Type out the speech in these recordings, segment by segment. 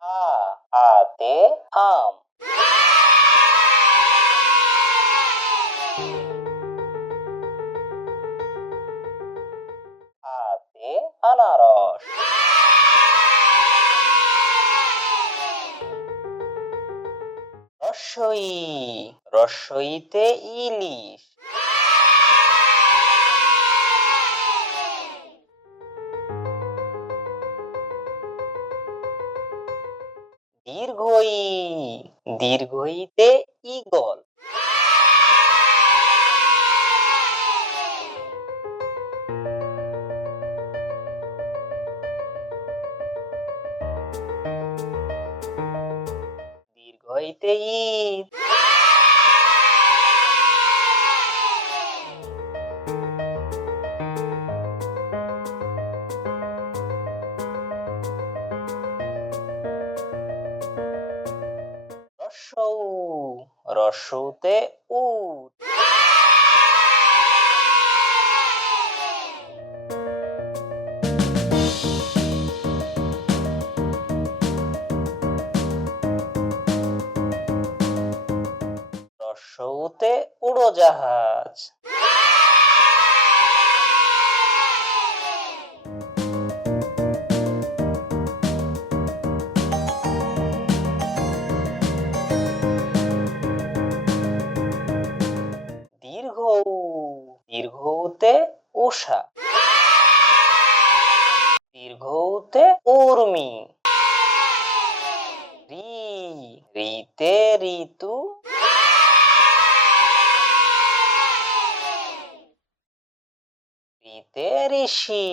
আতে আম। আতে আনারস। রস্বই, রস্বইতে ইলিশ। দীর্ঘই, দীর্ঘইতে ঈগল। দীর্ঘইতে ঈদ। রস্যৌ, রস্যৌতে উট। রস্যউতে উড়োজাহাজ। দীর্ঘৌ, দীর্ঘৌতে উষা। দীর্ঘৌতে উর্মি। রি, রিতে ঋতু। ঋতে ঋষি।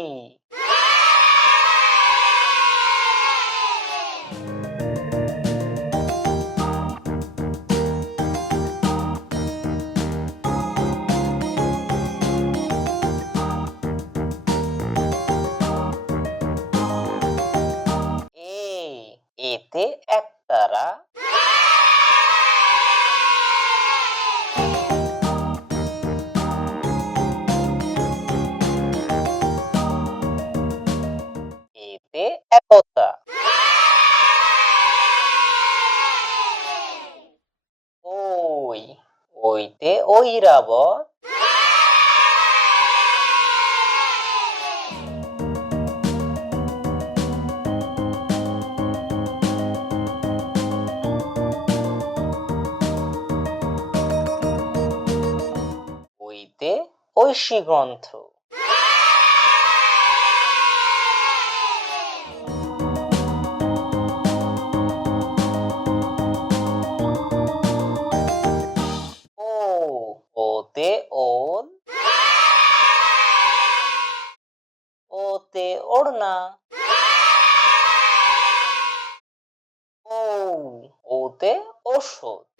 এতে একতারা। এতে একতা। ওই, ওইতে ঐরাবত। ওইতে ঐশী গ্রন্থ। ও, ওতে ওল। ওতে ওড়না। ও, ওতে ওষুধ।